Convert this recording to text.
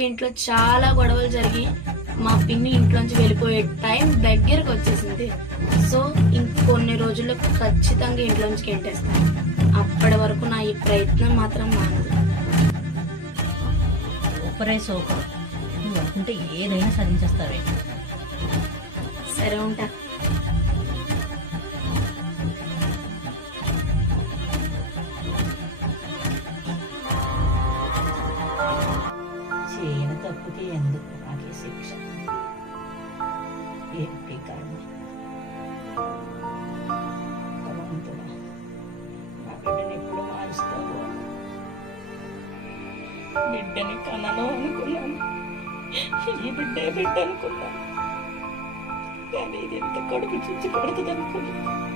ఇంట్లో చాలా గొడవలు జరిగి మా పిన్ని ఇంట్లోంచి వెళ్ళిపోయే టైం దగ్గరకు వచ్చేసింది. సో ఇంకొన్ని రోజుల్లో ఖచ్చితంగా ఇంట్లోంచి గెంటేస్తాను. అప్పటి వరకు నా ఈ ప్రయత్నం మాత్రం మానదు. సూపరే సూపర్. నువ్వు అనుకుంటే ఏదైనా సాధించేస్తావే. సరే ఉంటా. చేయని తప్పుకి ఎందుకు నాకే శిక్ష? ఏంటి కర్మ? భగవంతుడా, నా బిడ్డని ఎప్పుడు మారుస్తావు? బిడ్డని కనను అనుకున్నాను, ఈ బిడ్డ అనుకున్నాను, కానీ ఇది ఎంత కడుపు చుచ్చి పడుతుంది అనుకున్నాను.